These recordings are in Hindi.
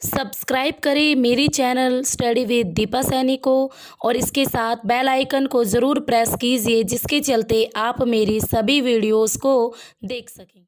सब्सक्राइब करें मेरी channel study with Deepa Saini को और इसके साथ बेल आइकन को ज़रूर प्रेस कीजिए जिसके चलते आप मेरी सभी वीडियोस को देख सकें।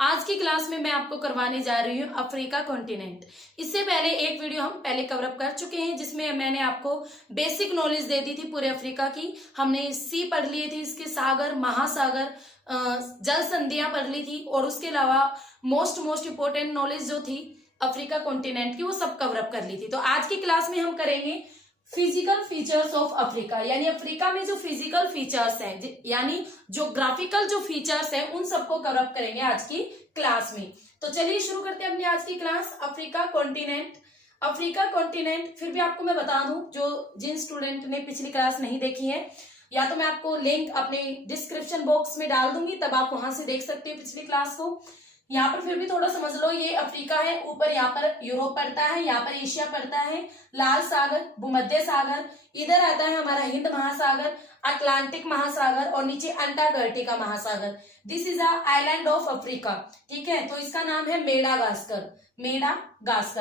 आज की क्लास में मैं आपको करवाने जा रही हूँ अफ्रीका कॉन्टिनेंट। इससे पहले एक वीडियो हम पहले कवरअप कर चुके हैं जिसमें मैंने आपको बेसिक नॉलेज दे दी थी पूरे अफ्रीका की। हमने सी पढ़ लिए थे, इसके सागर, महासागर, जल संधियां पढ़ ली थी और उसके अलावा मोस्ट इंपोर्टेंट नॉलेज जो थी अफ्रीका कॉन्टिनेंट की वो सब कवरअप कर ली थी। तो आज की क्लास में हम करेंगे फिजिकल फीचर्स ऑफ अफ्रीका, यानी अफ्रीका में जो फिजिकल फीचर्स हैं यानी ज्योग्राफिकल जो फीचर्स हैं उन सबको कवरअप करेंगे आज की क्लास में। तो चलिए शुरू करते हैं अपनी आज की क्लास। अफ्रीका कॉन्टिनेंट फिर भी आपको मैं बता दूं, जो जिन स्टूडेंट ने पिछली क्लास नहीं देखी है या तो मैं आपको लिंक अपने डिस्क्रिप्शन बॉक्स में डाल दूंगी, तब आप वहां से देख सकते हैं पिछली क्लास को। यहाँ पर फिर भी थोड़ा समझ लो, ये अफ्रीका है, ऊपर यहाँ पर यूरोप पड़ता है, यहाँ पर एशिया पड़ता है, लाल सागर, भूमध्य सागर, इधर आता है हमारा हिंद महासागर, अटलांटिक महासागर और नीचे अंटार्कटिका महासागर। This is a island of Africa. ठीक है, तो इसका नाम है मेडागास्कर।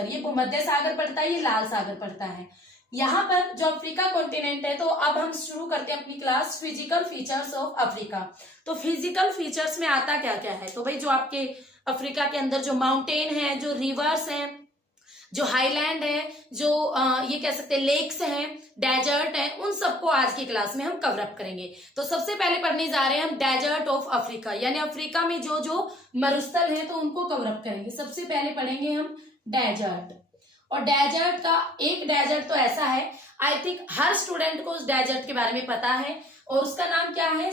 ये भूमध्य सागर पड़ता है, ये लाल सागर पड़ता है। यहाँ पर जो अफ्रीका कॉन्टिनेंट है, तो अब हम शुरू करते हैं अपनी class physical features of Africa. तो फिजिकल फीचर्स में आता क्या क्या है? तो भाई जो आपके अफ्रीका के अंदर जो माउंटेन है, जो रिवर्स हैं, जो हाईलैंड है, जो ये कह सकते हैं लेक्स हैं, डेजर्ट है, उन सबको आज की क्लास में हम कवर अप करेंगे। तो सबसे पहले पढ़ने जा रहे हैं हम डेजर्ट ऑफ अफ्रीका, यानी अफ्रीका में जो जो मरुस्थल है तो उनको कवर अप करेंगे। सबसे पहले पढ़ेंगे हम डेजर्ट। और डेजर्ट का एक डेजर्ट तो ऐसा है, आई थिंक हर स्टूडेंट को उस डेजर्ट के बारे में पता है, और उसका नाम क्या है?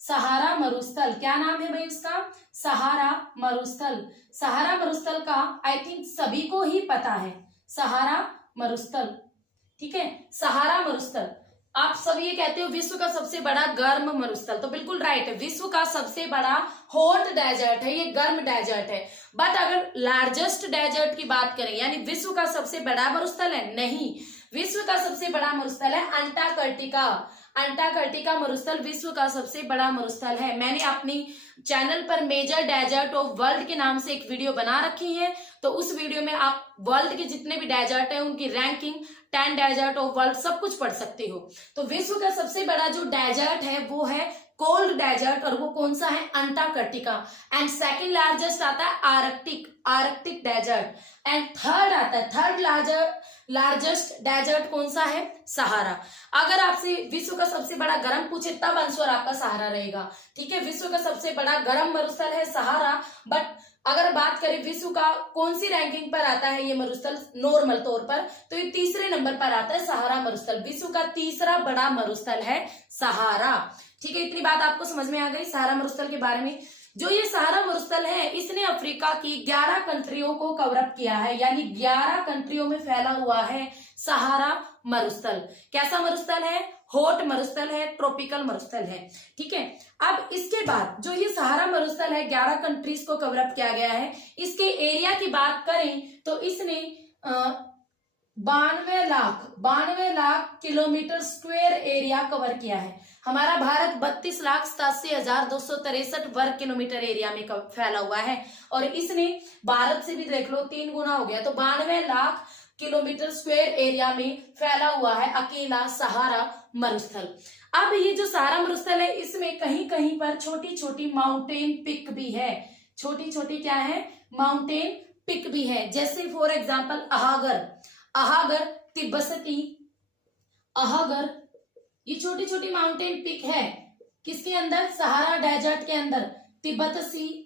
सहारा मरुस्थल। क्या नाम है भाई उसका? सहारा मरुस्थल का आई थिंक सभी को ही पता है, सहारा मरुस्थल। ठीक है, सहारा मरुस्थल। आप सब ये कहते हो विश्व का सबसे बड़ा गर्म मरुस्थल, तो बिल्कुल राइट है, विश्व का सबसे बड़ा हॉट डेजर्ट है, ये गर्म डेजर्ट है। बट अगर लार्जेस्ट डेजर्ट की बात करें, यानी विश्व का सबसे बड़ा मरुस्थल है, नहीं, विश्व का सबसे बड़ा मरुस्थल है अंटार्कटिका मरुस्थल विश्व का सबसे बड़ा मरुस्थल है। मैंने अपनी चैनल पर मेजर डेजर्ट ऑफ वर्ल्ड के नाम से एक वीडियो बना रखी है, तो उस वीडियो में आप वर्ल्ड के जितने भी डेजर्ट हैं उनकी रैंकिंग, 10 डेजर्ट ऑफ वर्ल्ड सब कुछ पढ़ सकते हो। तो विश्व का सबसे बड़ा जो डेजर्ट है वो है कोल्ड डेजर्ट, और वो कौन सा है? अंटार्कटिका। एंड सेकंड लार्जेस्ट आता है आर्कटिक डेजर्ट। एंड थर्ड आता है, थर्ड लार्जेस्ट डेजर्ट कौन सा है? सहारा। अगर आपसे विश्व का सबसे बड़ा गर्म पूछे तब आंसर आपका सहारा रहेगा। ठीक है, विश्व का सबसे बड़ा गर्म मरुस्थल है सहारा। बट अगर बात करें विश्व का कौन सी रैंकिंग पर आता है ये मरुस्थल नॉर्मल तौर पर, तो ये तीसरे नंबर पर आता है सहारा मरुस्थल। विश्व का तीसरा बड़ा मरुस्थल है सहारा। ठीक है, इतनी बात आपको समझ में आ गई सहारा मरुस्थल के बारे में। जो ये सहारा मरुस्थल है इसने अफ्रीका की 11 कंट्रियों को कवर अप किया है, यानी 11 कंट्रियों में फैला हुआ है सहारा मरुस्थल। कैसा मरुस्थल है? हॉट मरुस्थल है, ट्रॉपिकल मरुस्थल है। ठीक है, अब इसके बाद जो ये सहारा मरुस्थल है 11 कंट्रीज को कवर अप किया गया है। इसके एरिया की बात करें तो इसने 92 lakh kilometre square area cover किया है। हमारा भारत 32,87,263 वर्ग किलोमीटर एरिया में फैला हुआ है, और इसने भारत से भी देख लो 3 गुना हो गया, तो 92 लाख किलोमीटर स्क्वायर एरिया में फैला हुआ है अकेला सहारा मरुस्थल। अब ये जो सहारा मरुस्थल है इसमें कहीं कहीं पर छोटी छोटी माउंटेन पिक भी है। छोटी छोटी क्या है? माउंटेन पिक भी है। जैसे फॉर एग्जाम्पल अहागर, तिब्बती अहागर, ये छोटी छोटी माउंटेन पिक है। किसके अंदर? सहारा डेजर्ट के अंदर। तिब्बती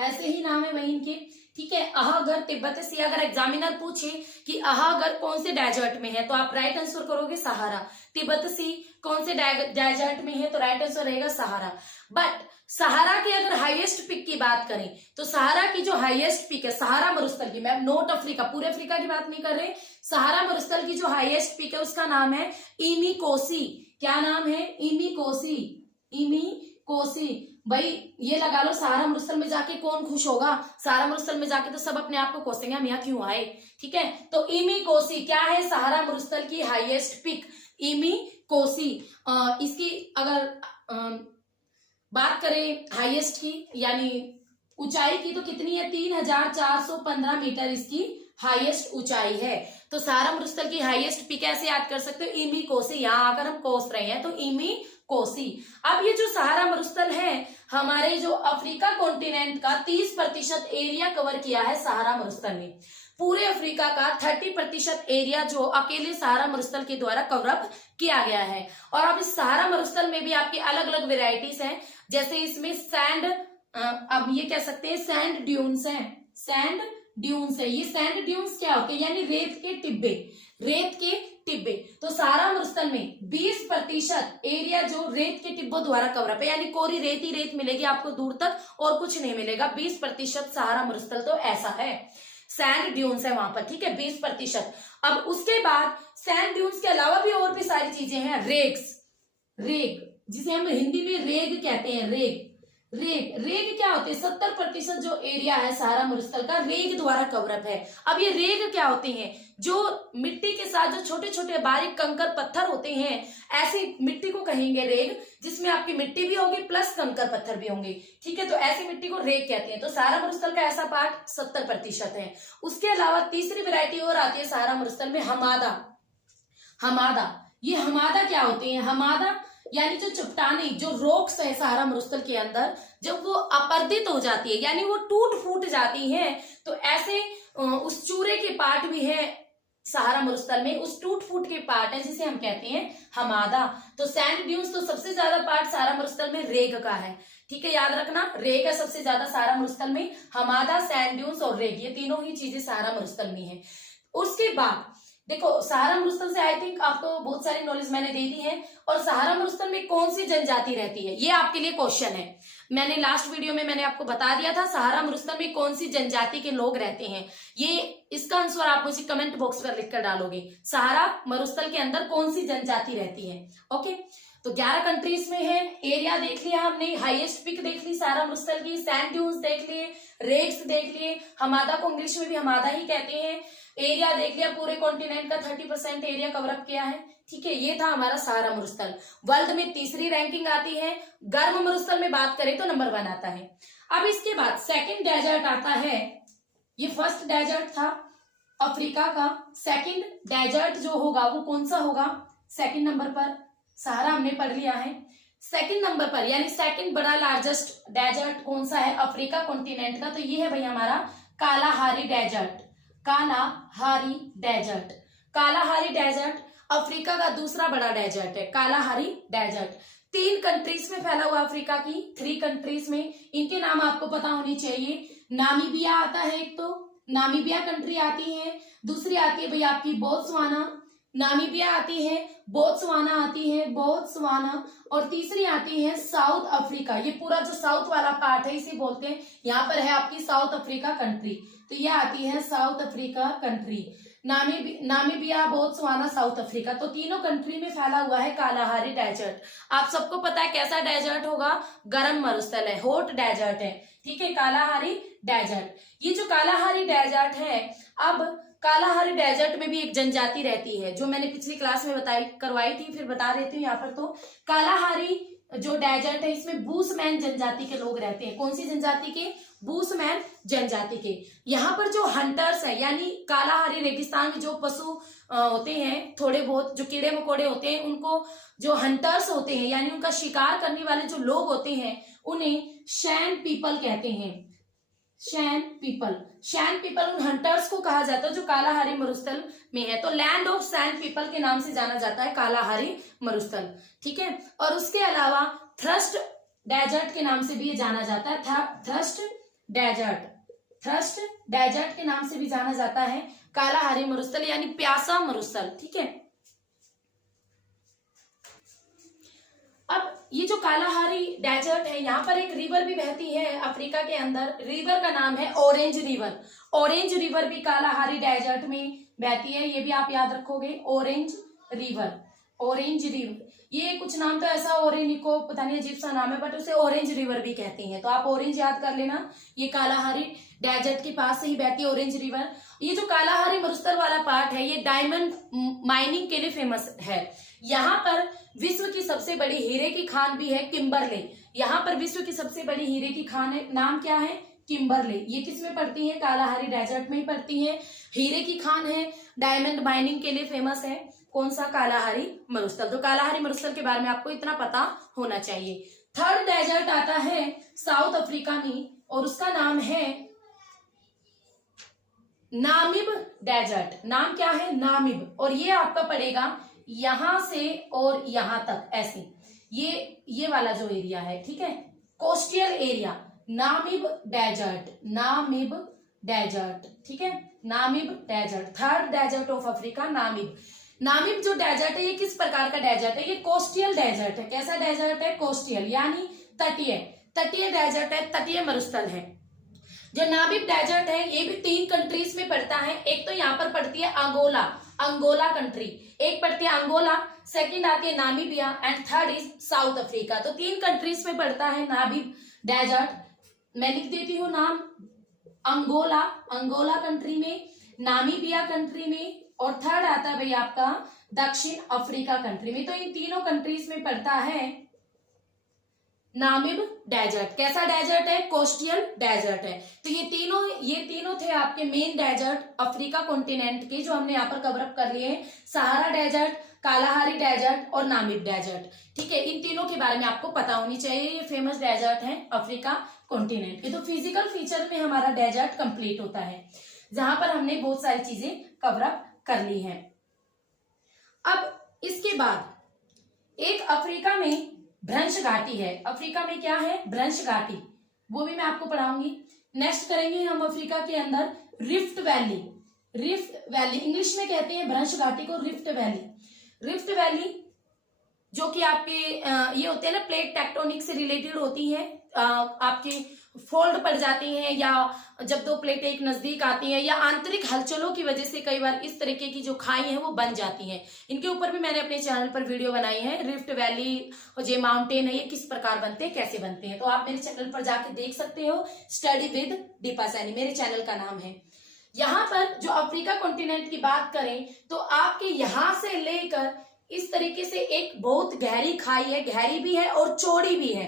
ऐसे ही नाम है वहीं के। ठीक है, अहागर, तिब्बती। अगर एग्जामिनर पूछे कि अहागर कौन से डेजर्ट में है तो आप राइट आंसर करोगे सहारा। तिब्बती कौन से डेजर्ट में है तो राइट आंसर रहेगा सहारा। बट सहारा की अगर हाईएस्ट पिक की बात करें तो सहारा की जो हाईएस्ट पिक है सहारा मरुस्थल की, मैं नॉट अफ्रीका, पूरे अफ्रीका की बात नहीं कर रहे, सहारा मरुस्थल की जो हाईएस्ट पिक है उसका नाम है इमी कोसी। क्या नाम है? इमी कोसी। भाई ये लगा लो, सहारा मरुस्थल में जाके कौन खुश होगा? सहारा मरुस्थल में जाके तो सब अपने आप को कोसेंगे हम यहाँ क्यों आए। ठीक है, तो इमी कोसी क्या है? सहारा मरुस्थल की हाईएस्ट पिक इमी कोसी। इसकी अगर बात करें हाईएस्ट की, यानी ऊंचाई की तो कितनी है, 3415 मीटर इसकी हाईएस्ट ऊंचाई है। तो सहारा मरुस्थल की हाईएस्ट पीक कैसे याद कर सकते हो, इमी कोसी, यहाँ आकर हम कोस रहे हैं तो इमी कोसी। अब ये जो सहारा मरुस्थल है, हमारे जो अफ्रीका कॉन्टिनेंट का 30% एरिया कवर किया है सहारा मरुस्थल ने। पूरे अफ्रीका का 30% एरिया जो अकेले सहारा मरुस्थल के द्वारा कवर अप किया गया है। और अब इस सहारा मरुस्थल में भी आपकी अलग अलग वेराइटीज हैं, जैसे इसमें सैंड, अब ये कह सकते हैं सैंड ड्यून्स हैं, सैंड ड्यून्स है। ये सैंड ड्यून्स क्या होते हैं, यानी रेत के टिब्बे, रेत के टिब्बे। तो सहारा मरुस्थल में 20% एरिया जो रेत के टिब्बों द्वारा कवर अप है, यानी कोरी रेत ही रेत मिलेगी आपको दूर तक और कुछ नहीं मिलेगा। 20% सहारा मरुस्थल तो ऐसा है, सैंड ड्यून्स है वहां पर, ठीक है, 20%। अब उसके बाद सैंड ड्यून्स के अलावा भी और भी सारी चीजें हैं, रेग्स, रेग जिसे हम हिंदी में रेग कहते हैं, रेग, रेग, रेग क्या होते हैं, 70% जो एरिया है सहारा मरुस्थल का रेग द्वारा कवरअप है। अब ये रेग क्या होते हैं, जो मिट्टी के साथ जो छोटे छोटे बारीक कंकर पत्थर होते हैं, ऐसी मिट्टी को कहेंगे रेग, जिसमें आपकी मिट्टी भी होगी प्लस कंकर पत्थर भी होंगे, ठीक है। तो ऐसी मिट्टी को रेग कहते हैं। तो सहारा मरुस्थल का ऐसा पार्ट 70% है। उसके अलावा तीसरी वैरायटी और आती है सहारा मरुस्थल में, हमादा। हमादा, ये हमादा क्या होते हैं, हमादा यानी जो चट्टाने, जो रॉक्स है सहारा मरुस्थल के अंदर, जब वो अपर्दित हो जाती है यानी वो टूट फूट जाती हैं, तो ऐसे उस चूरे के पार्ट भी है सहारा मरुस्थल में, उस टूट फूट के पार्ट है जिसे हम कहते हैं हमादा। तो सैंड ड्यून्स तो सबसे ज्यादा पार्ट सहारा मरुस्थल में रेग का है, ठीक है, याद रखना, रेग है सबसे ज्यादा सहारा मरुस्थल में, हमादा, सैंड ड्यून्स और रेग, ये तीनों ही चीजें सहारा मरुस्थल में है। उसके बाद देखो सहारा मरुस्थल से आई थिंक आपको बहुत सारी नॉलेज मैंने दे दी है। और सहारा मरुस्थल में कौन सी जनजाति रहती है, ये आपके लिए क्वेश्चन है। मैंने लास्ट वीडियो में मैंने आपको बता दिया था सहारा मरुस्थल में कौन सी जनजाति के लोग रहते हैं। ये इसका आंसर आप मुझे कमेंट बॉक्स पर लिखकर डालोगे, सहारा मरुस्थल के अंदर कौन सी जनजाति रहती है। ओके, तो 11 कंट्रीज में है। एरिया देख लिया हमने, हाईएस्ट पिक देख ली सहारा मरुस्थल की, सैंड ड्यून्स देख लिए, रेग्स देख लिए, हमादा को इंग्लिश में भी हमादा ही कहते हैं, एरिया देख लिया, पूरे कॉन्टिनेंट का 30% एरिया कवर अप किया है, ठीक है। ये था हमारा सहारा मरुस्थल। वर्ल्ड में तीसरी रैंकिंग आती है। गर्म मरुस्थल में बात करें तो नंबर 1 आता है। अब इसके बाद सेकंड डेजर्ट आता है, ये फर्स्ट डेजर्ट था अफ्रीका का, सेकंड डेजर्ट जो होगा वो कौन सा होगा, सेकंड नंबर पर सहारा हमने पढ़ लिया है। सेकंड नंबर पर यानी सेकंड बड़ा लार्जेस्ट डेजर्ट कौन सा है अफ्रीका कॉन्टिनेंट का, तो ये है भाई हमारा Kalahari desert, Kalahari desert. Kalahari desert Africa का दूसरा बड़ा डेजर्ट है, कालाहारी डेजर्ट। 3 कंट्रीज में फैला हुआ अफ्रीका की, 3 कंट्रीज में, इनके नाम आपको पता होने चाहिए। नामीबिया आता है, एक तो नामीबिया कंट्री आती है, दूसरी आती है भाई आपकी बोत्सवाना, नामीबिया आती है, बोत्सवाना आती है, बोत्सवाना, और तीसरी आती है साउथ अफ्रीका। ये पूरा जो साउथ वाला पार्ट है इसे बोलते हैं, यहाँ पर है आपकी साउथ अफ्रीका कंट्री, तो ये आती है south Africa country. Namibia, Botswana, south Africa, तो तीनों कंट्री में फैला हुआ है कालाहारी डेजर्ट। आप सबको पता है कैसा डेजर्ट होगा, गर्म मरुस्थल है, हॉट डेजर्ट है, ठीक है, कालाहारी डेजर्ट। ये जो कालाहारी डेजर्ट है, अब कालाहारी डेजर्ट में भी एक जनजाति रहती है जो मैंने पिछली क्लास में करवाई थी, फिर बता देती हूँ यहाँ पर। तो कालाहारी जो डेजर्ट है इसमें बूसमैन जनजाति के लोग रहते हैं। कौन सी जनजाति के, बूसमैन जनजाति के। यहाँ पर जो हंटर्स है यानी कालाहारी रेगिस्तान में जो पशु होते हैं, थोड़े बहुत जो कीड़े मकोड़े होते हैं, उनको जो हंटर्स होते हैं यानी उनका शिकार करने वाले जो लोग होते हैं उन्हें शैन पीपल कहते हैं, शैन पीपल। शैन पीपल उन हंटर्स को कहा जाता है जो कालाहारी मरुस्थल में है, तो लैंड ऑफ सैन पीपल के नाम से जाना जाता है कालाहारी मरुस्थल, ठीक है। और उसके अलावा थ्रस्ट डेजर्ट के नाम से भी ये जाना जाता है, थ्रस्ट डेजर्ट, थ्रस्ट डेजर्ट के नाम से भी जाना जाता है कालाहारी मरुस्थल यानी प्यासा मरुस्थल, ठीक है। अब ये जो कालाहारी डेजर्ट है यहाँ पर एक रिवर भी बहती है अफ्रीका के अंदर, रिवर का नाम है ऑरेंज रिवर। ऑरेंज रिवर भी कालाहारी डेजर्ट में बहती है, ये भी आप याद रखोगे, ऑरेंज रिवर, ऑरेंज रिवर। ये कुछ नाम तो ऐसा ऑरेंज को पता नहीं अजीब सा नाम है, बट उसे ऑरेंज रिवर भी कहते हैं, तो आप ऑरेंज याद कर लेना। ये कालाहारी डेजर्ट के पास से ही बहती है ऑरेंज रिवर। ये जो कालाहारी मरुस्थल वाला पार्ट है ये डायमंड माइनिंग के लिए फेमस है। यहाँ पर विश्व की सबसे बड़ी हीरे की खान भी है किम्बरले। यहाँ पर विश्व की सबसे बड़ी हीरे की खान है, नाम क्या है, किम्बरले, ये किस में पड़ती है? कालाहारी डेजर्ट में ही पड़ती है। हीरे की खान है, डायमंड माइनिंग के लिए फेमस है। कौन सा? कालाहारी मरुस्थल। तो कालाहारी मरुस्थल के बारे में आपको इतना पता होना चाहिए। थर्ड डेजर्ट आता है साउथ अफ्रीका में और उसका नाम है नामिब डेजर्ट। नाम क्या है? नामिब। और ये आपका पड़ेगा यहां से और यहां तक, ऐसे ये वाला जो एरिया है, ठीक है, coastal area, Namib desert, Namib desert, ठीक है, Namib desert. Third desert of Africa Namib. Namib जो डेजर्ट है ये किस प्रकार का डेजर्ट है? ये कोस्टल डेजर्ट है। कैसा डेजर्ट है? कोस्टल, यानी तटीय, तटीय डेजर्ट है, तटीय मरुस्थल है। जो नामिब डेजर्ट है ये भी 3 कंट्रीज में पड़ता है। एक तो यहाँ पर पड़ती है अंगोला, अंगोला कंट्री, एक पड़ती है अंगोला, सेकंड आती है Namibia and third is south Africa. तो 3 कंट्रीज में पड़ता है नामिब डेजर्ट। मैं लिख देती हूँ नाम, अंगोला, अंगोला कंट्री में, नामीबिया कंट्री में और थर्ड आता है भाई आपका दक्षिण अफ्रीका कंट्री में। तो इन तीनों कंट्रीज में पड़ता है नामिब डेजर्ट। कैसा डेजर्ट है? कोस्टल डेजर्ट है। तो ये तीनों थे आपके मेन डेजर्ट अफ्रीका कॉन्टिनेंट के, जो हमने यहाँ पर कवर अप कर लिए हैं। सहारा डेजर्ट, कालाहारी डेजर्ट और नामिब डेजर्ट, ठीक है। इन तीनों के बारे में आपको पता होनी चाहिए। ये फेमस डेजर्ट है अफ्रीका कॉन्टिनेंट के। तो फिजिकल फीचर में हमारा डेजर्ट कंप्लीट होता है, जहां पर हमने बहुत सारी चीजें कवर अप कर ली हैं। अब इसके बाद एक अफ्रीका में भ्रंश घाटी है। अफ्रीका में क्या है? भ्रंश घाटी, वो भी मैं आपको पढ़ाऊंगी। नेक्स्ट करेंगे हम अफ्रीका के अंदर rift valley. Rift valley English में कहते हैं भ्रंश घाटी को रिफ्ट वैली। रिफ्ट वैली जो कि आपके ये होते हैं ना, प्लेट टेक्टोनिक से रिलेटेड होती है। आपके फोल्ड पड़ जाती हैं, या जब दो प्लेटें एक नजदीक आती हैं, या आंतरिक हलचलों की वजह से कई बार इस तरीके की जो खाई हैं वो बन जाती हैं। इनके ऊपर भी मैंने अपने चैनल पर वीडियो बनाई है। रिफ्ट वैली और जो माउंटेन है ये किस प्रकार बनते हैं, कैसे बनते हैं, तो आप मेरे चैनल पर जाके देख सकते हो। स्टडी विद दीपा सैनी मेरे चैनल का नाम है। यहाँ पर जो अफ्रीका कॉन्टिनेंट की बात करें तो आपके यहाँ से लेकर इस तरीके से एक बहुत गहरी खाई है, गहरी भी है और चौड़ी भी है,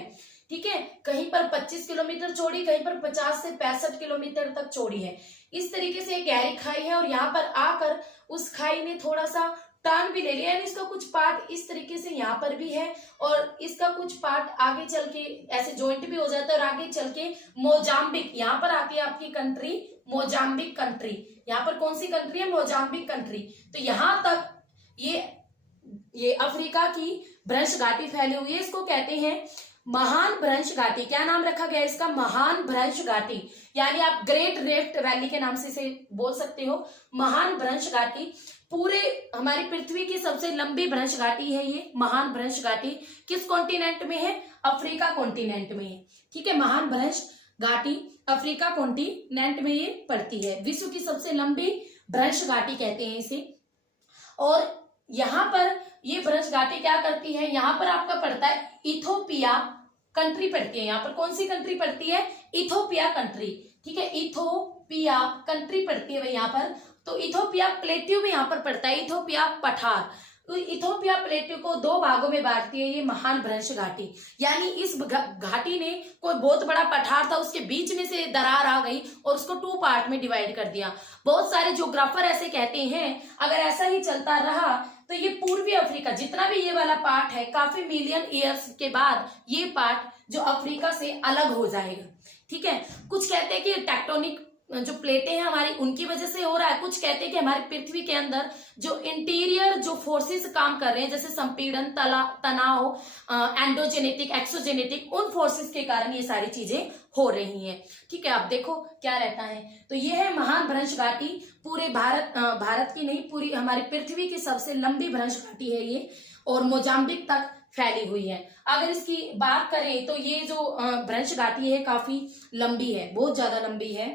ठीक है। कहीं पर 25 किलोमीटर चौड़ी, कहीं पर 50 से 65 किलोमीटर तक चौड़ी है। इस तरीके से एक गहरी खाई है और यहाँ पर आकर उस खाई ने थोड़ा सा टर्न भी ले लिया, यानी इसका कुछ पार्ट इस तरीके से यहाँ पर भी है और इसका कुछ पार्ट आगे चल के ऐसे जॉइंट भी हो जाता है और आगे चल के मोजाम्बिक, यहाँ पर आती है आपकी कंट्री मोजाम्बिक कंट्री। यहाँ पर कौन सी कंट्री है? Mozambique country. तो यहाँ तक ये अफ्रीका की भ्रंश घाटी फैली हुई है। इसको कहते हैं महान भ्रंश घाटी। क्या नाम रखा गया इसका? महान भ्रंश घाटी, यानी आप ग्रेट रिफ्ट वैली के नाम से इसे बोल सकते हो। महान भ्रंश घाटी पूरे हमारी पृथ्वी की सबसे लंबी भ्रंश घाटी है ये महान भ्रंश घाटी। किस कॉन्टिनेंट में है? अफ्रीका कॉन्टिनेंट में है, ठीक है। महान भ्रंश घाटी अफ्रीका कॉन्टिनेंट में ये पड़ती है। विश्व की सबसे लंबी भ्रंश घाटी कहते हैं इसे। और यहाँ पर ये भ्रंश घाटी क्या करती है? यहाँ पर आपका पड़ता है इथोपिया कंट्री पड़ती है। यहाँ पर कौन सी कंट्री पड़ती है? इथोपिया कंट्री, ठीक है। इथोपिया कंट्री पड़ती है भाई यहाँ पर। तो इथोपिया प्लेट्यू में यहाँ पर पड़ता है, इथोपिया पठार। तो इथोपिया प्लेट्यू को 2 भागों में बांटती है ये महान भ्रंश घाटी। यानी इस घाटी ने कोई बहुत बड़ा पठार था, उसके बीच में से दरार आ गई और उसको 2 पार्ट में डिवाइड कर दिया। बहुत सारे ज्योग्राफर ऐसे कहते हैं अगर ऐसा ही चलता रहा तो ये पूर्वी अफ्रीका जितना भी ये वाला पार्ट है, काफी मिलियन ईयर्स के बाद ये पार्ट जो अफ्रीका से अलग हो जाएगा, ठीक है। कुछ कहते हैं कि टेक्टोनिक जो प्लेटें हैं हमारी उनकी वजह से हो रहा है। कुछ कहते हैं कि हमारी पृथ्वी के अंदर जो इंटीरियर जो फोर्सेस काम कर रहे हैं, जैसे संपीड़न, तनाव, एंडोजेनेटिक, एक्सोजेनेटिक, उन फोर्सेस के कारण ये सारी चीजें हो रही हैं, ठीक है। आप देखो क्या रहता है। तो ये है महान भ्रंश घाटी। पूरे भारत की नहीं, पूरी हमारी पृथ्वी की सबसे लंबी भ्रंश घाटी है ये और मोजाम्बिक तक फैली हुई है। अगर इसकी बात करें तो ये जो भ्रंश घाटी है काफी लंबी है, बहुत ज्यादा लंबी है।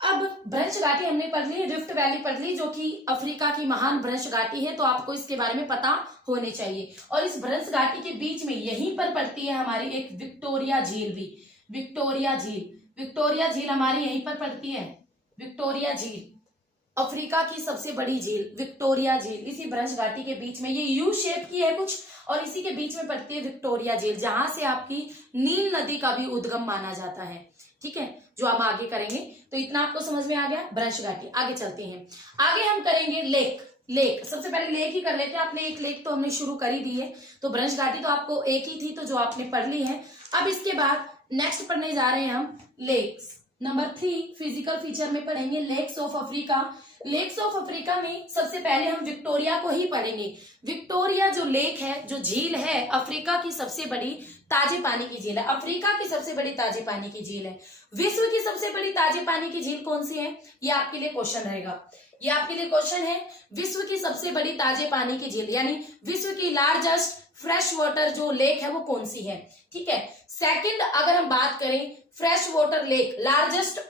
अब भ्रंश घाटी हमने पढ़ ली, रिफ्ट वैली पढ़ ली जो कि अफ्रीका की महान भ्रंश घाटी है, तो आपको इसके बारे में पता होने चाहिए। और इस भ्रंश घाटी के बीच में यहीं पर पड़ती है हमारी एक विक्टोरिया झील भी। विक्टोरिया झील हमारी यहीं पर पड़ती है। विक्टोरिया झील अफ्रीका की सबसे बड़ी झील विक्टोरिया झील इसी भ्रंश घाटी के बीच में, ये यू शेप की है कुछ, और इसी के बीच में पड़ती है विक्टोरिया झील, जहां से आपकी नील नदी का भी उद्गम माना जाता है, ठीक है, जो हम आगे करेंगे। तो इतना आपको समझ में आ गया ब्रश घाटी। आगे चलते हैं, आगे हम करेंगे लेक। लेक सबसे पहले लेक ही कर लेते हैं, आपने एक लेक तो हमने शुरू कर ही दी है, तो ब्रश घाटी तो आपको एक ही थी, तो जो आपने पढ़ ली है। अब इसके बाद नेक्स्ट पढ़ने जा रहे हैं हम लेक्स। नंबर 3 फिजिकल फीचर में पढ़ेंगे lakes of Africa. Lakes of Africa में सबसे पहले हम विक्टोरिया को ही पढ़ेंगे। विक्टोरिया जो लेक है, जो झील है, अफ्रीका की सबसे बड़ी ताजे पानी की झील है। अफ्रीका की सबसे बड़ी ताजे पानी की झील है। विश्व की सबसे बड़ी ताजे पानी की झील कौन सी है, ये आपके लिए क्वेश्चन रहेगा। ये आपके लिए क्वेश्चन है, विश्व की सबसे बड़ी ताजे पानी की झील यानी विश्व की लार्जेस्ट फ्रेश वाटर जो लेक है वो कौन सी है। ठीक है, सेकंड अगर हम बात करें fresh water lake, largest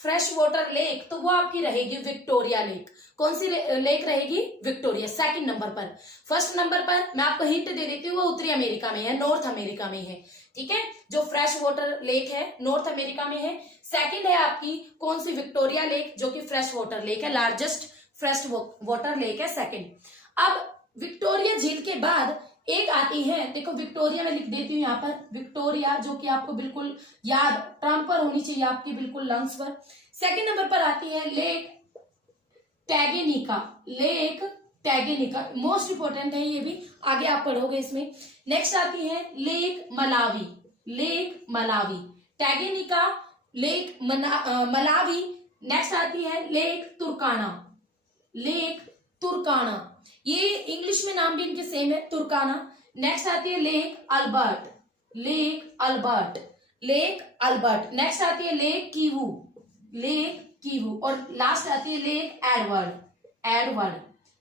fresh water lake, तो वो आपकी रहेगी विक्टोरिया लेक। कौन सी लेक रहेगी, विक्टोरिया सेकंड नंबर पर। फर्स्ट नंबर पर मैं आपको हिंट दे देती हूँ, वो उत्तरी अमेरिका में है, नॉर्थ अमेरिका में है। ठीक है, जो फ्रेश वाटर लेक है नॉर्थ अमेरिका में है। सेकंड है आपकी कौन सी, विक्टोरिया लेक, जो कि फ्रेश वाटर लेक है, लार्जेस्ट फ्रेश वाटर लेक है सेकंड। अब विक्टोरिया झील के बाद एक आती है, देखो विक्टोरिया में लिख देती हूँ यहाँ पर, विक्टोरिया जो कि आपको बिल्कुल याद टर्म पर होनी चाहिए आपकी बिल्कुल लंग्स पर। सेकंड नंबर पर आती है लेक टैंगेनिका। लेक टैंगेनिका मोस्ट इंपोर्टेंट है, ये भी आगे आप पढ़ोगे इसमें। नेक्स्ट आती है lake Malawi. Lake Malawi, Tanganyika, lake Malawi. Next आती है लेक तुर्काना। लेक तुर्काना, ये इंग्लिश में नाम भी इनके सेम है, तुर्काना। नेक्स्ट आती है lake Albert. Lake Albert, lake Albert. Next आती है लेक कीवू। लेक कीवू, और लास्ट आती है lake Edward. Edward,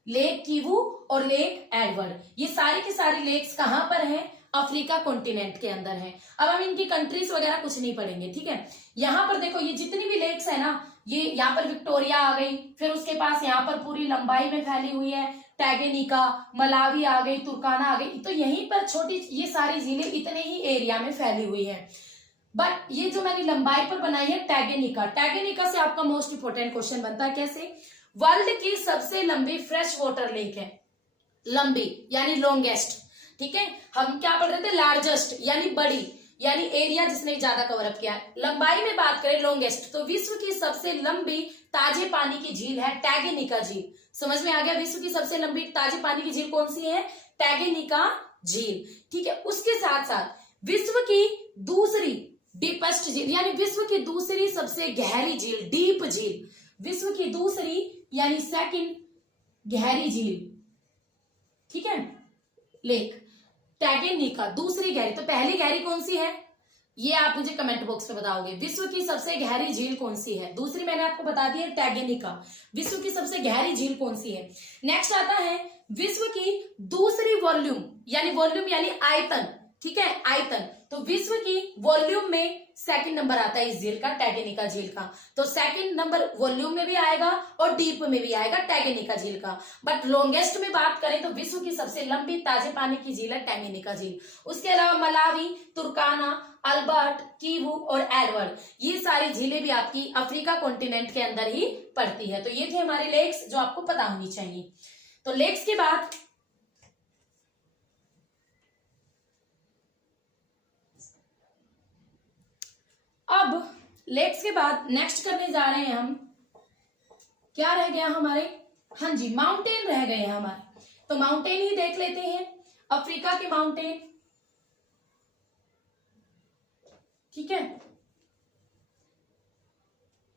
lake Kivu और लेक एडवर्ड। ये सारी की सारी लेक्स कहां पर हैं, अफ्रीका कॉन्टिनेंट के अंदर है। अब हम इनकी कंट्रीज वगैरह कुछ नहीं पढ़ेंगे। ठीक है, यहाँ पर देखो ये जितनी भी लेक्स है ना, ये यहाँ पर विक्टोरिया आ गई, फिर उसके पास यहाँ पर पूरी लंबाई में फैली हुई है टैंगेनिका, मलावी आ गई, तुर्काना आ गई, तो यहीं पर छोटी ये सारी झीलें इतने ही एरिया में फैली हुई है। बट ये जो मैंने लंबाई पर बनाई है टैंगेनिका, टैंगेनिका से आपका मोस्ट इंपोर्टेंट क्वेश्चन बनता है कैसे, वर्ल्ड की सबसे लंबी फ्रेश वाटर लेक है। लंबी यानी लॉन्गेस्ट। ठीक है, हम क्या पढ़ रहे थे, लार्जेस्ट यानी बड़ी, यानी एरिया जिसने ज्यादा कवर अप किया है। लंबाई में बात करें लॉन्गेस्ट, तो विश्व की सबसे लंबी ताजे पानी की झील है टैंगेनिका झील। समझ में आ गया, विश्व की सबसे लंबी ताजे पानी की झील कौन सी है, टैंगेनिका झील। ठीक है, उसके साथ साथ विश्व की दूसरी डीपेस्ट झील यानी विश्व की दूसरी सबसे गहरी झील, डीप झील, विश्व की दूसरी यानी सेकंड गहरी झील। ठीक है, लेक टैंगेनिका दूसरी गहरी, तो पहली गहरी कौन सी है, ये आप मुझे कमेंट बॉक्स में बताओगे। विश्व की सबसे गहरी झील कौन सी है, दूसरी मैंने आपको बता दी है टैंगेनिका। विश्व की सबसे गहरी झील कौन सी है। नेक्स्ट आता है विश्व की दूसरी वॉल्यूम यानी आयतन। ठीक है, आयतन, तो विश्व की वॉल्यूम में सेकंड नंबर आता है इस झील का, टैंगेनिका झील का। तो सेकंड नंबर वॉल्यूम में भी आएगा और डीप में भी आएगा टैंगेनिका झील का। बट लॉन्गेस्ट में बात करें तो विश्व की सबसे लंबी ताजे पानी की झील है टैंगेनिका झील। उसके अलावा मलावी, तुर्काना, अल्बर्ट, कीवू और एडवर्ड, ये सारी झीलें भी आपकी अफ्रीका कॉन्टिनेंट के अंदर ही पड़ती है। तो ये थे हमारे लेक्स जो आपको पता होनी चाहिए। तो लेक्स के बाद अब लेक्स के बाद नेक्स्ट करने जा रहे हैं हम, क्या रह गया हमारे, हाँ जी माउंटेन रह गए हैं हमारे। तो माउंटेन ही देख लेते हैं, अफ्रीका के माउंटेन। ठीक है,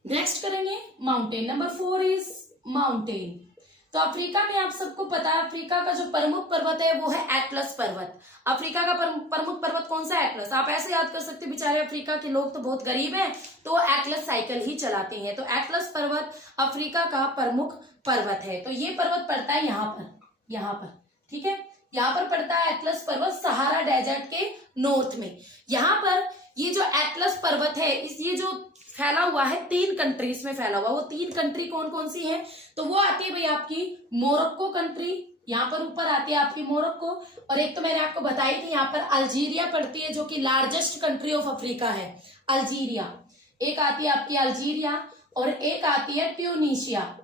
नेक्स्ट करेंगे माउंटेन। Number 4 is mountain. तो अफ्रीका में आप सबको पता है, अफ्रीका का जो प्रमुख पर्वत है वो है एटलस पर्वत। अफ्रीका का प्रमुख पर्वत कौन सा है, एटलस। आप ऐसे याद कर सकते, बेचारे अफ्रीका के लोग तो बहुत गरीब हैं, तो एटलस साइकिल ही चलाते हैं। तो एटलस पर्वत अफ्रीका का प्रमुख पर्वत है। तो ये पर्वत पड़ता है यहाँ पर। ठीक है, यहाँ पर पड़ता है एटलस पर्वत, सहारा डेजर्ट के नॉर्थ में। यहाँ पर ये जो एटलस पर्वत है, ये जो फैला हुआ है 3 कंट्रीज में फैला हुआ, वो 3 कंट्री कौन कौन सी है, तो वो आती है भाई आपकी मोरक्को कंट्री, यहाँ पर ऊपर आती है आपकी मोरक्को, और एक तो मैंने आपको बताई थी यहाँ पर अल्जीरिया पड़ती है, जो कि लार्जेस्ट कंट्री ऑफ अफ्रीका है, अल्जीरिया। एक आती है आपकी अल्जीरिया और एक आती है ट्यूनीशिया।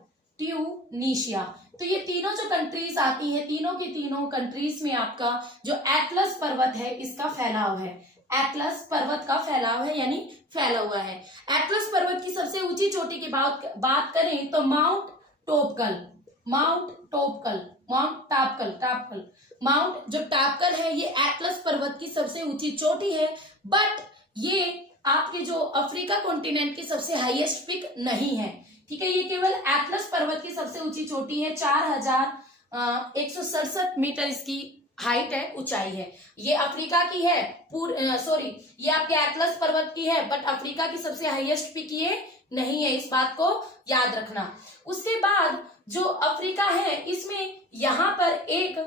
तो ये तीनों जो कंट्रीज आती है, तीनों की तीनों कंट्रीज में आपका जो एटलस पर्वत है इसका फैलाव है। एटलस पर्वत का फैलाव है, यानी फैला हुआ है। एटलस पर्वत की सबसे ऊंची चोटी की बात करें तो माउंट टॉपकल, माउंट जो टापकल है ये एटलस पर्वत की सबसे ऊंची चोटी है, बट ये आपके जो अफ्रीका कॉन्टिनेंट की सबसे हाईएस्ट पिक नहीं है, ठीक है। ये केवल एटलस पर्वत की सबसे ऊंची चोटी है, 4167 मीटर इसकी हाइट है, ऊंचाई है। ये अफ्रीका की है, ये आपके एटलस पर्वत की है, बट अफ्रीका की सबसे हाईएस्ट पिक ये नहीं है, इस बात को याद रखना। उसके बाद जो अफ्रीका है इसमें यहाँ पर एक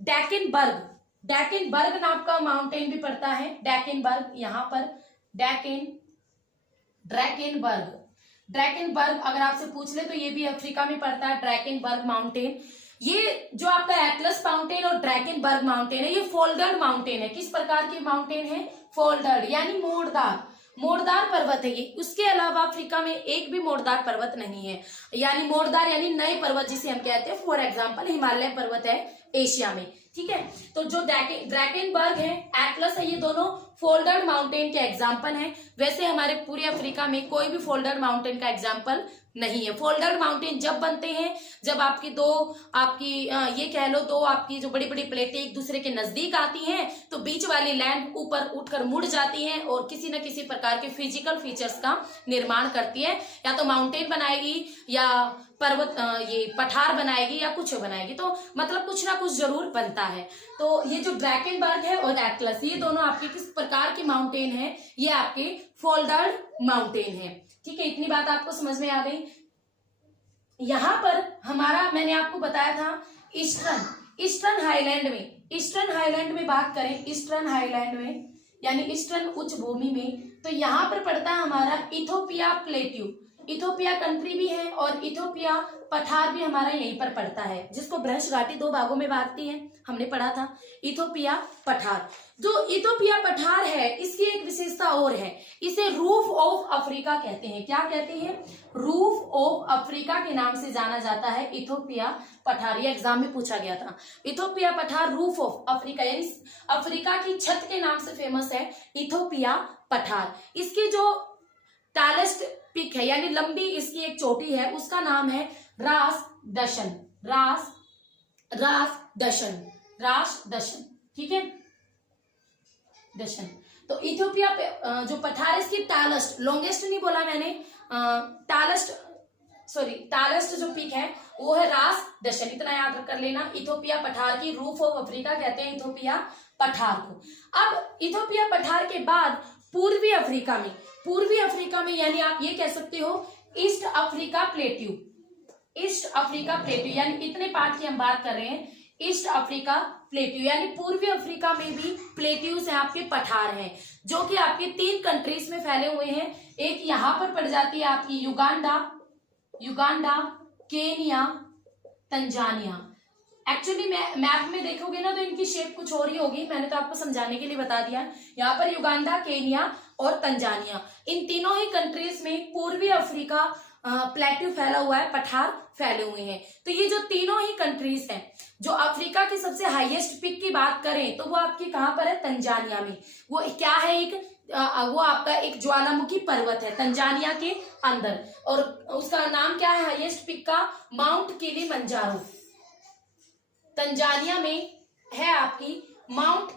डैकेनबर्ग नाम का माउंटेन भी पड़ता है। डैकेनबर्ग, यहाँ पर ड्रैकेनबर्ग अगर आपसे पूछ ले तो ये भी अफ्रीका में पड़ता है, ड्रैकेनबर्ग माउंटेन। ये जो आपका एटलस माउंटेन और ड्रैकेनबर्ग माउंटेन है ये फोल्डर्ड माउंटेन है। किस प्रकार के माउंटेन है? फोल्डर्ड, यानी मोड़दार पर्वत है ये। उसके अलावा अफ्रीका में एक भी मोड़दार पर्वत नहीं है, यानी मोड़दार यानी नए पर्वत जिसे हम कहते हैं। फॉर एग्जांपल हिमालय पर्वत है एशिया में, ठीक है। तो जो ड्रैकेनबर्ग है, एटलस है, ये दोनों फोल्डर्ड माउंटेन के एग्जाम्पल हैं। वैसे हमारे पूरे अफ्रीका में कोई भी फोल्डर्ड माउंटेन का एग्जाम्पल नहीं है। फोल्डर्ड माउंटेन जब बनते हैं जब ये कह लो दो आपकी जो बड़ी बड़ी प्लेटें एक दूसरे के नजदीक आती हैं, तो बीच वाली लैंड ऊपर उठकर मुड़ जाती है और किसी न किसी प्रकार के फिजिकल फीचर्स का निर्माण करती है। या तो माउंटेन बनाएगी या ये पठार बनाएगी या कुछ बनाएगी, तो मतलब कुछ ना कुछ जरूर बनता है। तो ये जो ड्रैकेनबर्ग है और एटलस, ये दोनों आपके किस प्रकार के माउंटेन है? ये आपके फोल्डर्ड माउंटेन है, ठीक है। इतनी बात आपको समझ में आ गई। यहां पर मैंने आपको बताया था ईस्टर्न हाईलैंड में बात करें, ईस्टर्न हाईलैंड में यानी ईस्टर्न उच्च भूमि में, तो यहाँ पर पड़ता है हमारा इथोपिया प्लेट्यू। इथोपिया कंट्री भी है और इथोपिया पठार भी हमारा यहीं पर पड़ता है, जिसको भ्रंश घाटी दो भागों में बांटती है, हमने पढ़ा था। इथोपिया पठार, जो इथोपिया पठार है इसकी एक विशेषता और है, इसे रूफ ऑफ अफ्रीका कहते हैं। क्या कहते हैं? रूफ ऑफ अफ्रीका के नाम से जाना जाता है इथोपिया पठार। ये एग्जाम में पूछा गया था। इथोपिया पठार रूफ ऑफ अफ्रीका यानी अफ्रीका की छत के नाम से फेमस है इथोपिया पठार। इसकी जो टालेस्ट पिक है यानी लंबी इसकी एक चोटी है, उसका नाम है रास दशन, ठीक है, दशन। तो इथियोपिया पे जो पठार इसकी टालेस्ट, लॉन्गेस्ट नहीं बोला मैंने, टालेस्ट जो पिक है वो है रास दशन, इतना याद कर लेना। इथियोपिया पठार की रूफ ऑफ अफ्रीका कहते हैं इथियोपिया पठार को। अब इथियोपिया पठार के बाद पूर्वी अफ्रीका में यानी आप ये कह सकते हो ईस्ट अफ्रीका प्लेट्यू यानी इतने पार्ट की हम बात कर रहे हैं। ईस्ट अफ्रीका प्लेट्यू यानी पूर्वी अफ्रीका में भी प्लेट्यूज हैं, आपके पठार हैं, जो कि आपके 3 कंट्रीज में फैले हुए हैं। एक यहाँ पर पड़ जाती है आपकी Uganda, Kenya, Tanzania. Actually map में देखोगे ना तो इनकी शेप कुछ और ही होगी, मैंने तो आपको समझाने के लिए बता दिया। यहाँ पर युगांडा, केनिया और तंजानिया, इन तीनों ही कंट्रीज में पूर्वी अफ्रीका प्लेट्यू फैला हुआ है, पठार फैले हुए हैं। तो ये जो तीनों ही कंट्रीज हैं, जो अफ्रीका की सबसे हाईएस्ट पिक की बात करें तो वो आपकी कहाँ पर है? तंजानिया में। वो क्या है? वो आपका एक ज्वालामुखी पर्वत है तंजानिया के अंदर, और उसका नाम क्या है हाईएस्ट पिक का? Mount Kilimanjaro. तंजानिया में है आपकी माउंट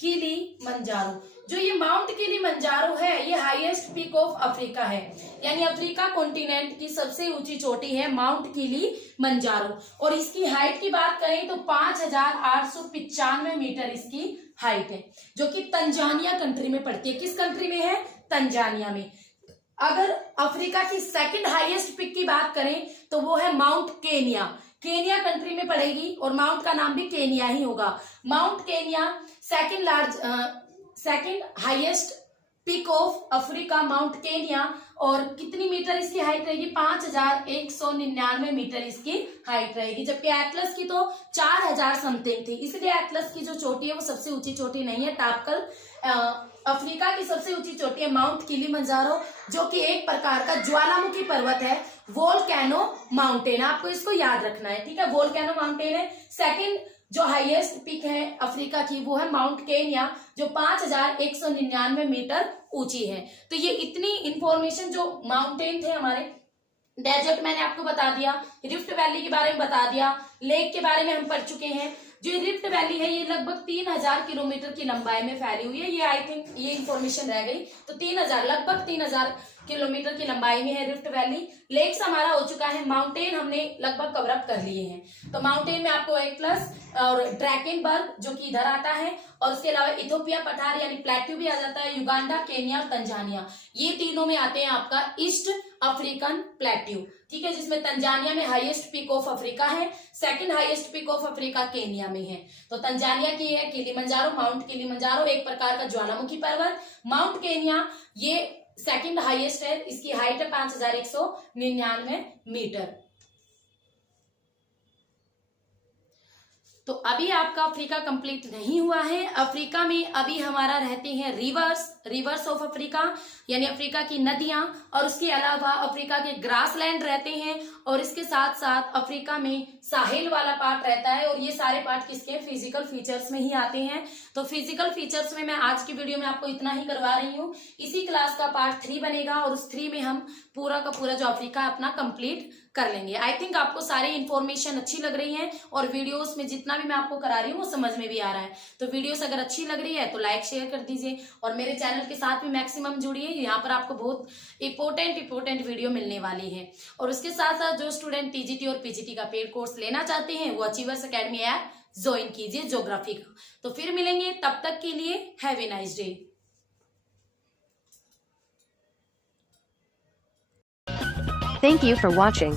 किलिमंजारो। जो ये माउंट किलिमंजारो है ये हाईएस्ट पीक ऑफ अफ्रीका है, यानी अफ्रीका कॉन्टिनेंट की सबसे ऊंची चोटी है माउंट किलिमंजारो। और इसकी हाइट की बात करें तो 5895 मीटर इसकी हाइट है, जो कि तंजानिया कंट्री में पड़ती है। किस कंट्री में है? तंजानिया में। अगर अफ्रीका की सेकंड हाईएस्ट पीक की बात करें तो वो है माउंट केनिया कंट्री में पड़ेगी, और माउंट का नाम भी केनिया ही होगा। Mount Kenya second highest peak of Africa, mount Kenya. और कितनी मीटर इसकी हाइट रहेगी? 5199 मीटर इसकी हाइट रहेगी, जबकि एटलस की तो 4000 समथिंग थी। इसलिए एटलस की जो चोटी है वो सबसे ऊंची चोटी नहीं है। टापकल अफ्रीका की सबसे ऊंची चोटी है माउंट किलिमंजारो, जो कि एक प्रकार का ज्वालामुखी पर्वत है, वोल्केनो माउंटेन। आपको इसको याद रखना है, ठीक है, वोल्केनो माउंटेन है। सेकंड जो हाईएस्ट पीक है अफ्रीका की वो है माउंट केन्या, जो 5199 मीटर ऊंची है। तो ये इतनी इंफॉर्मेशन जो माउंटेन थे हमारे, डेजर्ट मैंने आपको बता दिया, रिफ्ट वैली के बारे में बता दिया, लेक के बारे में हम पढ़ चुके हैं। जो रिफ्ट वैली है ये लगभग 3000 किलोमीटर की लंबाई में फैली हुई है। ये आई थिंक ये इंफॉर्मेशन रह गई, तो 3000 लगभग 3000 किलोमीटर की लंबाई में है रिफ्ट वैली। लेक्स हमारा हो चुका है, माउंटेन हमने लगभग कवर अप कर लिए हैं। तो माउंटेन में आपको एटलस और ड्रैकेनबर्ग जो कि इधर आता है, और उसके अलावा इथोपिया पठार यानी प्लेट्यू भी आ जाता है, युगांडा, केन्या और तंजानिया, ये तीनों में आते हैं आपका ईस्ट अफ्रीकन प्लेट्यू, ठीक है, जिसमें तंजानिया में हाईएस्ट पीक ऑफ अफ्रीका है, second highest peak of Africa Kenya में है। तो तंजानिया की है किलिमंजारो, माउंट किलिमंजारो एक प्रकार का ज्वालामुखी पर्वत। माउंट केन्या ये सेकंड हाईएस्ट है, इसकी हाइट है 5199 मीटर। तो अभी आपका अफ्रीका कंप्लीट नहीं हुआ है। अफ्रीका में अभी हमारा रहते हैं रिवर्स ऑफ अफ्रीका, यानी अफ्रीका की नदियां, और उसके अलावा अफ्रीका के ग्रासलैंड रहते हैं, और इसके साथ साथ अफ्रीका में साहिल वाला पार्ट रहता है। और ये सारे पार्ट किसके फिजिकल फीचर्स में ही आते हैं। तो फिजिकल फीचर्स में मैं आज की वीडियो में आपको इतना ही करवा रही हूँ। इसी क्लास का पार्ट 3 बनेगा, और उस 3 में हम पूरा का पूरा जो अफ्रीका अपना कंप्लीट कर लेंगे। आई थिंक आपको सारी इन्फॉर्मेशन अच्छी लग रही है, और वीडियोस में जितना भी मैं आपको करा रही हूँ वो समझ में भी आ रहा है। तो वीडियोस अगर अच्छी लग रही है तो लाइक शेयर कर दीजिए, और मेरे चैनल के साथ भी मैक्सिमम जुड़िए। यहाँ पर आपको बहुत इंपॉर्टेंट वीडियो मिलने वाली है। और उसके साथ साथ जो स्टूडेंट टीजीटी और पीजीटी का पेड कोर्स लेना चाहते हैं वो अचीवर्स एकेडमी ऐप ज्वाइन कीजिए ज्योग्राफी का। तो फिर मिलेंगे, तब तक के लिए have a nice day. Thank you for watching.